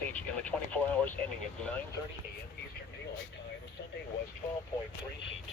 stage in the 24 hours ending at 9:30 a.m. Eastern Daylight Time, Sunday was 12.3 feet.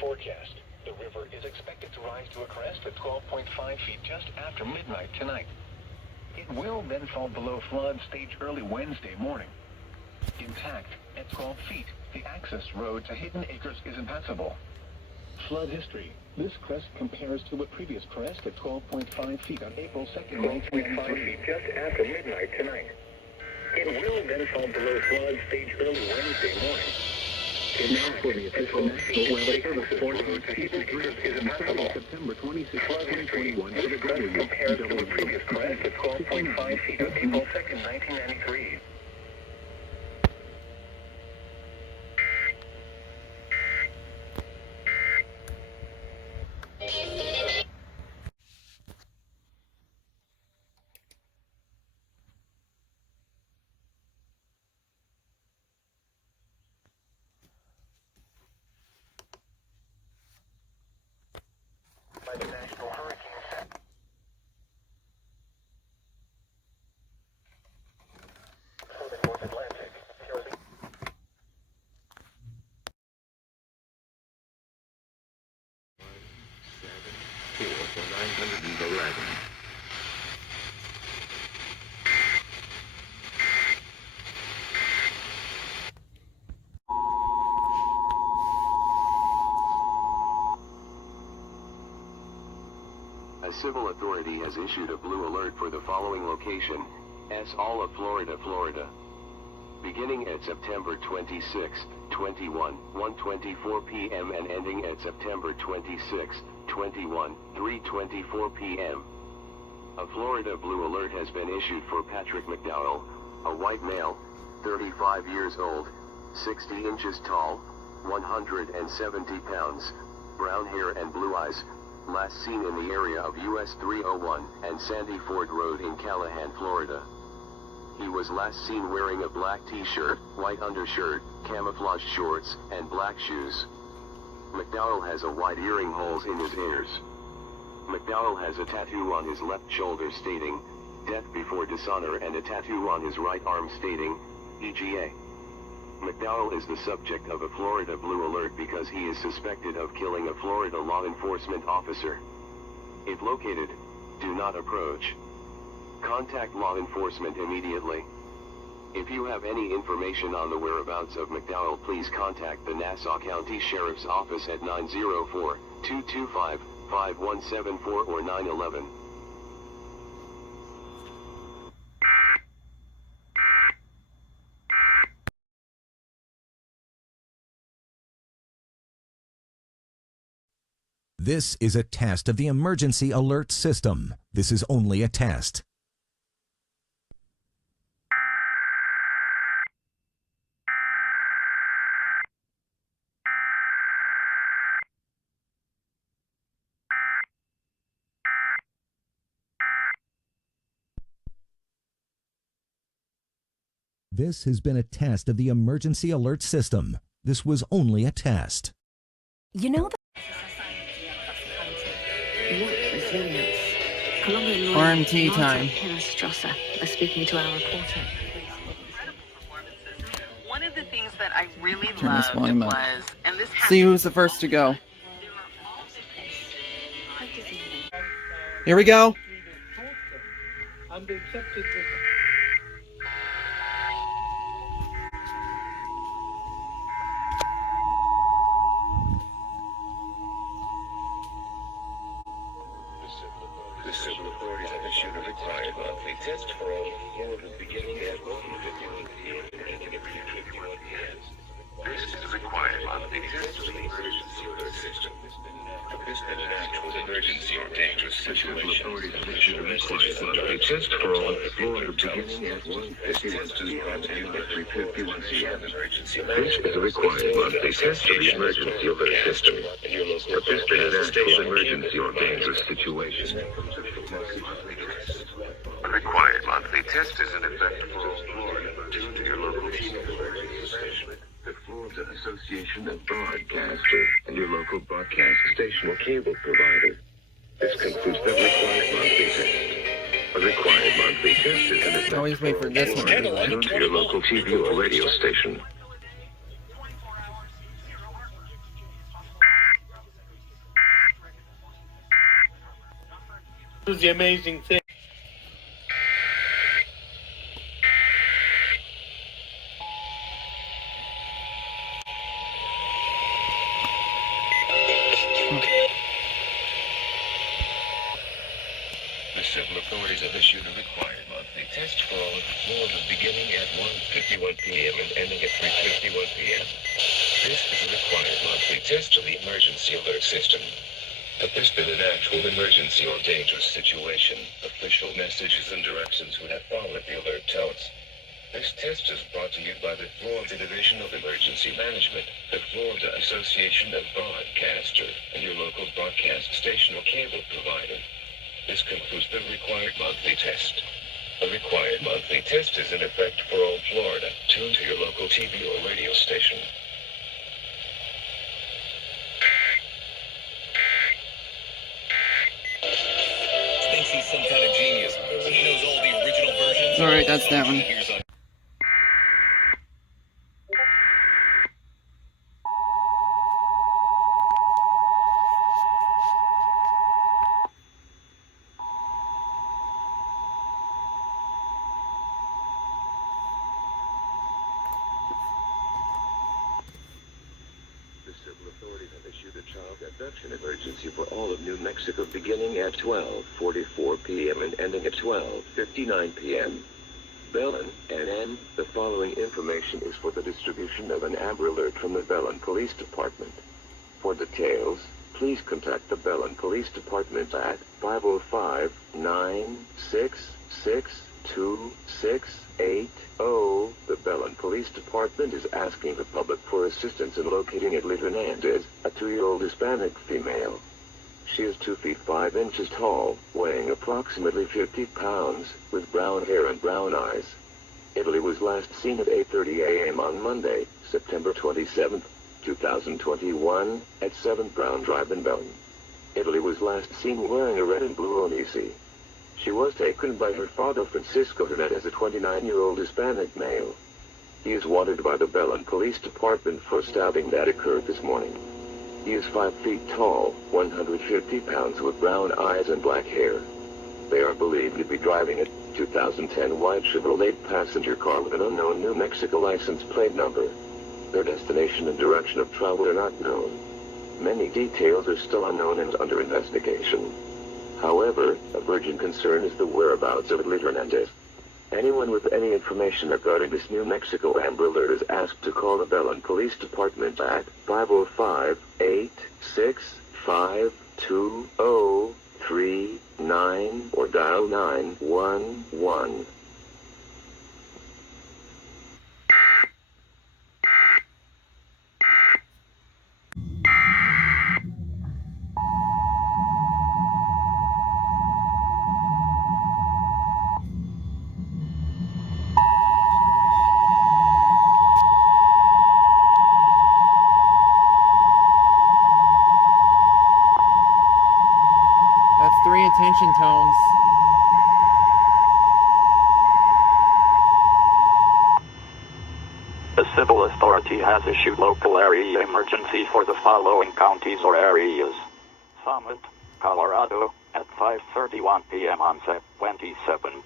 Forecast. The river is expected to rise to a crest at 12.5 feet just after midnight tonight. It will then fall below flood stage early Wednesday morning. Intact at 12 feet, the access road to Hidden Acres is impassable. Flood history. This crest compares to a previous crest at 12.5 feet on April 2nd, 1993. Just after midnight tonight. It will then fall below flood stage early Wednesday morning. And now for the official National Weather Service forecast. Hidden Acres is impassable. September 26, 2021. This crest compares to a previous crest at 12.5 feet on April 2nd, 1993. By the National Hurricane Center. For the North Atlantic, here are the 911. A civil authority has issued a blue alert for the following location, all of Florida, Florida. Beginning at September 26, 1:24 p.m. and ending at September 26, 3:24 p.m. A Florida blue alert has been issued for Patrick McDowell, a white male, 35 years old, 60 inches tall, 170 pounds, brown hair and blue eyes, last seen in the area of US 301 and Sandy Ford Road in Callahan, Florida. He was last seen wearing a black t-shirt, white undershirt, camouflage shorts, and black shoes. McDowell has a white earring holes in his ears. McDowell has a tattoo on his left shoulder stating, "Death before dishonor," and a tattoo on his right arm stating, "EGA." McDowell is the subject of a Florida blue alert because he is suspected of killing a Florida law enforcement officer. If located, do not approach. Contact law enforcement immediately. If you have any information on the whereabouts of McDowell, please contact the Nassau County Sheriff's Office at 904-225-5174 or 911. This is a test of the emergency alert system. This is only a test. This has been a test of the emergency alert system. This was only a test. You know the RMT time. Are speaking to our reporter. One of the things that I really Turn this loved volume up. was, and this See who's the first to go. Here we go. And they accepted this. The civil authorities have issued a required monthly test for all Florida beginning at 1:51 p.m. and ending at 3:51 p.m. This is a required monthly test of the emergency alert system. This is an actual emergency or dangerous situation. The civil authorities have issued a required monthly test for all Florida beginning at 1:51 p.m. and ending at 3:51 p.m. This is a required monthly test of the emergency alert system. Participate in actual emergency or dangerous situations. A required monthly test is in effect for all Florida due to your local team the Florida Association of Broadcasters and your local broadcast station or cable provider. This concludes the required monthly test. A required monthly test is in effect. Always wait for this one to be ready. Tune to your local TV or radio station. This is the amazing thing. The civil authorities have issued a required monthly test for all of Florida beginning at 1:51 p.m. and ending at 3:51 p.m. This is a required monthly test of the emergency alert system. If there's been an actual emergency or dangerous situation, official messages and directions would have followed the alert tones. This test is brought to you by the Florida Division of Emergency Management, the Florida Association of Broadcaster, and your local broadcast station or cable provider. This concludes the required monthly test. A required monthly test is in effect for all Florida. Tune to your local TV or radio station. Thinks he's some kind of genius. He knows all the original versions. Alright, that's that one. The civil authorities have issued a child abduction emergency for all of New Mexico beginning at 12:44 p.m. and ending at 12:59 p.m. Belen, NN, the following information is for the distribution of an Amber Alert from the Belen Police Department. For details, please contact the Belen Police Department at 505-966-2680. The Belen Police Department is asking the public for assistance in locating Italy Hernandez, a 2-year-old Hispanic female. She is 2 feet 5 inches tall, weighing approximately 50 pounds, with brown hair and brown eyes. Italy was last seen at 8:30 a.m. on Monday, September 27, 2021, at 7th Brown Drive in Belen. Italy was last seen wearing a red and blue onesie. She was taken by her father Francisco Hernandez, a 29-year-old Hispanic male. He is wanted by the Belen Police Department for stabbing that occurred this morning. He is 5 feet tall, 150 pounds, with brown eyes and black hair. They are believed to be driving a 2010 white Chevrolet passenger car with an unknown New Mexico license plate number. Their destination and direction of travel are not known. Many details are still unknown and under investigation. However, of urgent concern is the whereabouts of Italy Hernandez. Anyone with any information regarding this New Mexico Amber Alert is asked to call the Belen Police Department at 505-865-2039 or dial 911. That's 3 attention tones. The civil authority has issued local area emergency for the following counties or areas. Summit, Colorado, at 5:31 p.m. on September 27,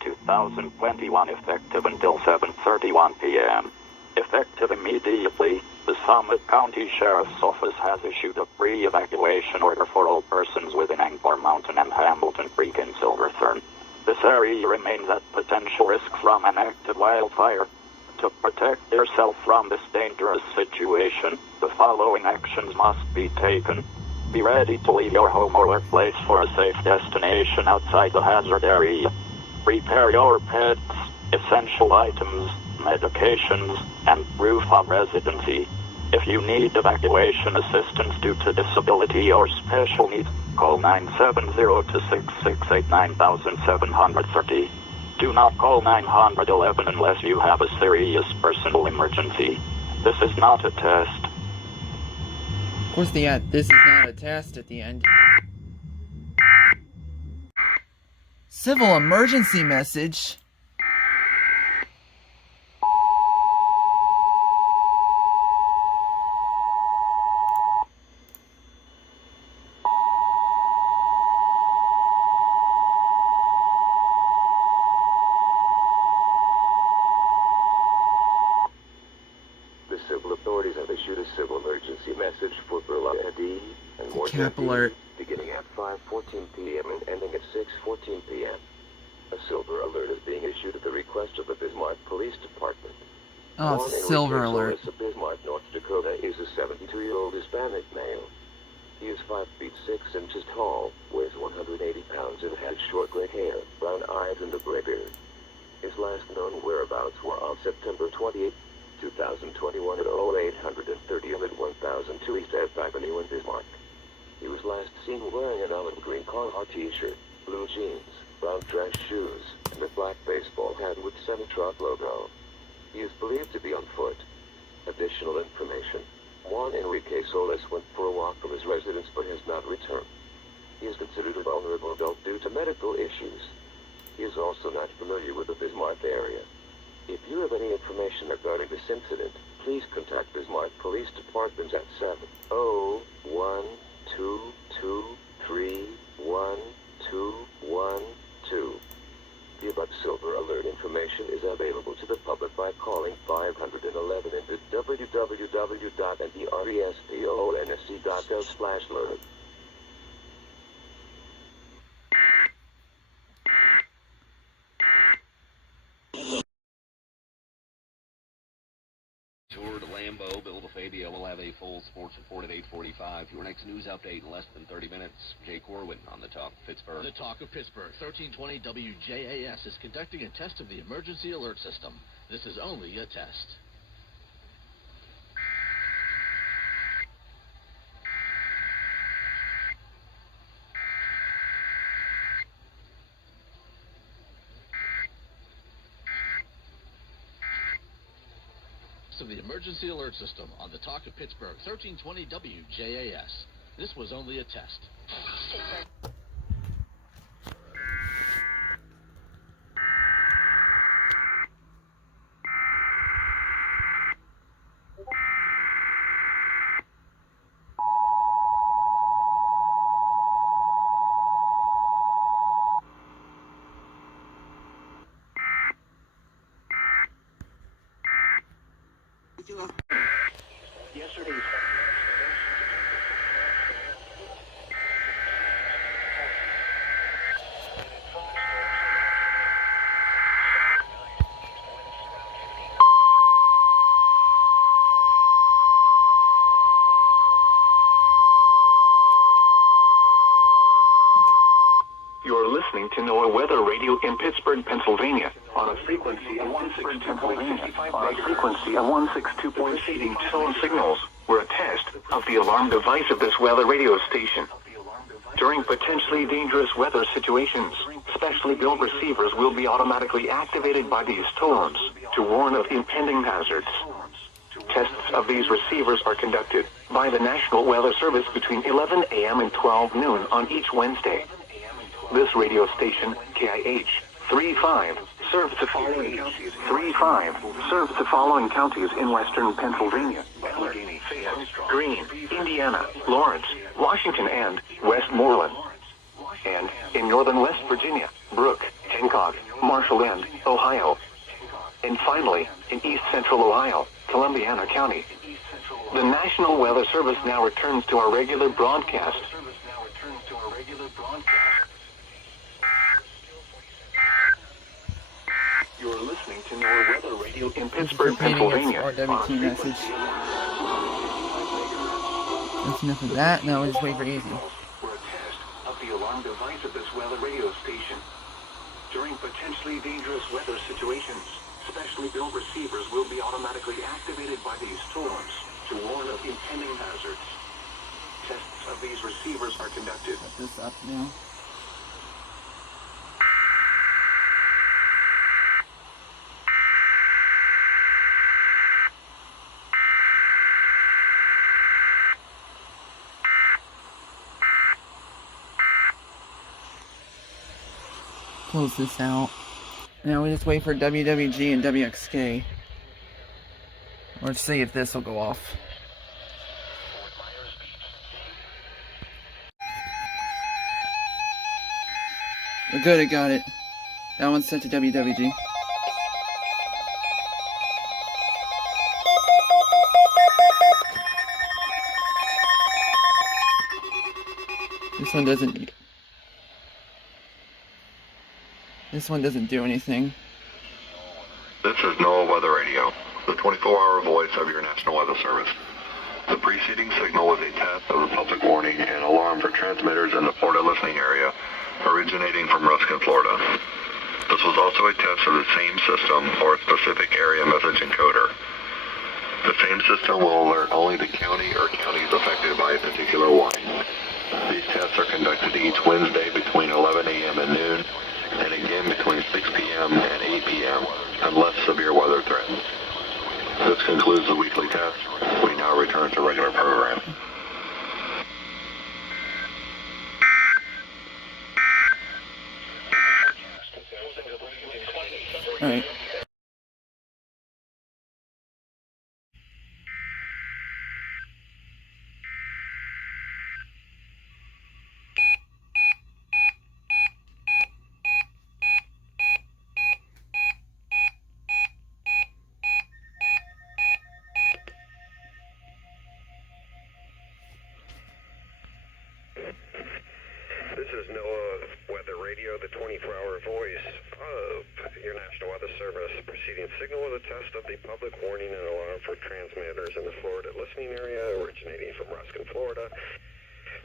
2021, effective until 7:31 p.m. Effective immediately, the Summit County Sheriff's Office has issued a pre-evacuation order for all persons within Angkor Mountain and Hamilton Creek in Silverthorne. This area remains at potential risk from an active wildfire. To protect yourself from this dangerous situation, the following actions must be taken. Be ready to leave your home or workplace for a safe destination outside the hazard area. Prepare your pets, essential items, medications, and proof of residency. If you need evacuation assistance due to disability or special needs, call 970-266-89730. Do not call 911 unless you have a serious personal emergency. This is not a test. Of course they add, this is not a test at the end. Civil emergency message. The civil authorities have issued a civil emergency message for Berlin and more Cap alert. beginning at 5:14 p.m. and ending at 6:14 p.m. A silver alert is being issued at the request of the Bismarck Police Department. Oh, it's a silver alert. Of Bismarck, North Dakota, is a 72-year-old Hispanic male. He is 5 feet 6 inches tall, weighs 180 pounds, and has short gray hair, brown eyes, and a gray beard. His last known whereabouts were on September 28, 2021 at 0830 and at 1002 East F Avenue in Bismarck. He was last seen wearing an olive green Carhartt t-shirt, blue jeans, brown dress shoes, and a black baseball hat with semi-truck logo. He is believed to be on foot. Additional information. Juan Enrique Solis went for a walk from his residence but has not returned. He is considered a vulnerable adult due to medical issues. He is also not familiar with the Bismarck area. If you have any information regarding this incident, please contact Bismarck Police Department at 701-223-1212. The above silver alert information is available to the public by calling 511 into www.nderesponsc.gov/alert. Toured Lambeau, Bill DeFabio will have a full sports report at 8:45. Your next news update in less than 30 minutes. Jay Corwin on the Talk of Pittsburgh. The Talk of Pittsburgh, 1320 WJAS is conducting a test of the emergency alert system. This is only a test. Of the emergency alert system on the Talk of Pittsburgh, 1320 WJAS. This was only a test. Yesterday's You're listening to NOAA Weather Radio in Pittsburgh, Pennsylvania, on a frequency of 162.6. Preceding tone signals were a test of the alarm device of this weather radio station. During potentially dangerous weather situations, specially built receivers will be automatically activated by these tones to warn of impending hazards. Tests of these receivers are conducted by the National Weather Service between 11 a.m. and 12 noon on each Wednesday. This radio station, KIH 35, serves the following counties. 35 serves the following counties in western Pennsylvania: Allegheny, Fayette, Greene, Indiana, Lawrence, Washington, and Westmoreland. And in northern West Virginia, Brooke, Hancock, Marshall, and Ohio. And finally, in east central Ohio, Columbiana County. The National Weather Service now returns to our regular broadcast. You're listening to NOAA Weather Radio in Pittsburgh, Pennsylvania. RWT message. That's enough of that. No, we'll just wait for easy. We're a test of the alarm device of this weather radio station. During potentially dangerous weather situations, specially built receivers will be automatically activated by these tones to warn of impending hazards. Tests of these receivers are conducted. Set this up now. close this out. Now we just wait for WWG and WXK. Let's see if this will go off. We're good, I got it. That one's set to WWG. This one doesn't... This one doesn't do anything. This is NOAA Weather Radio, the 24-hour voice of your National Weather Service. The preceding signal was a test of the public warning and alarm for transmitters in the Florida listening area, originating from Ruskin, Florida. This was also a test of the same system for a specific area message encoder. The same system will alert only the county or counties affected by a particular warning. These tests are conducted each Wednesday between 11 a.m. and noon, and again between 6 p.m. and 8 p.m. unless severe weather threatens. This concludes the weekly test. We now return to regular programming. All right. This is NOAA Weather Radio, the 24-hour voice of your National Weather Service. Preceding signal was a test of the public warning and alarm for transmitters in the Florida listening area originating from Ruskin, Florida.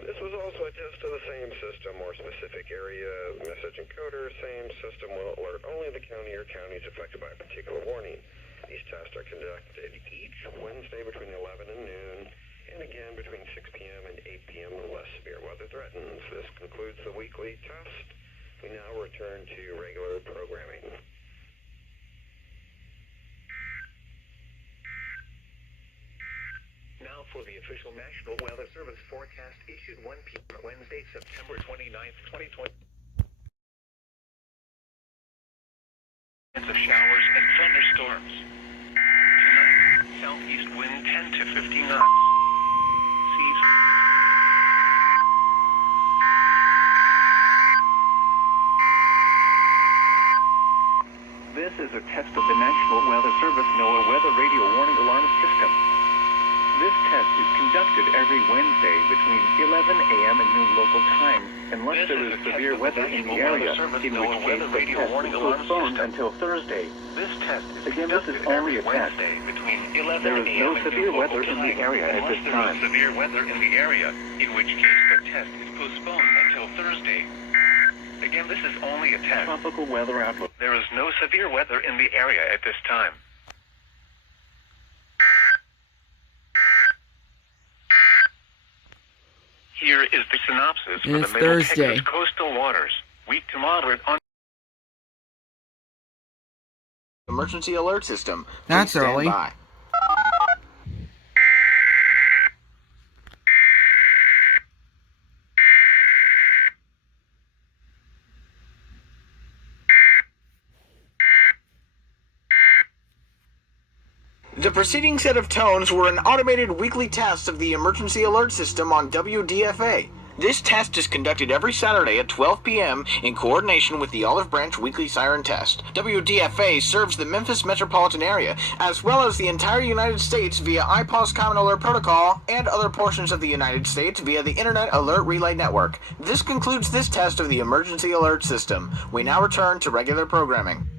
This was also a test of the same system or specific area message encoder. Same system will alert only the county or counties affected by a particular warning. These tests are conducted each Wednesday between 11 and noon, and again between 6 p.m. and 8 p.m. unless severe weather threatens. This concludes the weekly test. We now return to regular programming. Now for the official National Weather Service forecast issued 1 p.m. Wednesday, September 29th, 2020. Of showers and thunderstorms. Tonight, southeast wind 10 to 15 knots. Seas. This is a test of the National Weather Service NOAA Weather Radio Warning Alarm System. This test is conducted every Wednesday between 11 a.m. and noon local time, unless there is severe weather in the area, in which case the test is postponed until Thursday. This test is conducted every Wednesday between 11 a.m. and noon local time. There is no severe weather in the area at this time. Severe weather in the area, in which case the test is postponed until Thursday. Again, this is only a test. Tropical weather outlook. There is no severe weather in the area at this time. Here is the synopsis for the Middle Thursday. Texas coastal waters. Weak to moderate on Emergency alert system. That's Please stand early. by. The preceding set of tones were an automated weekly test of the emergency alert system on WDFA. This test is conducted every Saturday at 12 p.m. in coordination with the Olive Branch Weekly Siren Test. WDFA serves the Memphis metropolitan area, as well as the entire United States via IPAWS Common Alert Protocol and other portions of the United States via the Internet Alert Relay Network. This concludes this test of the emergency alert system. We now return to regular programming.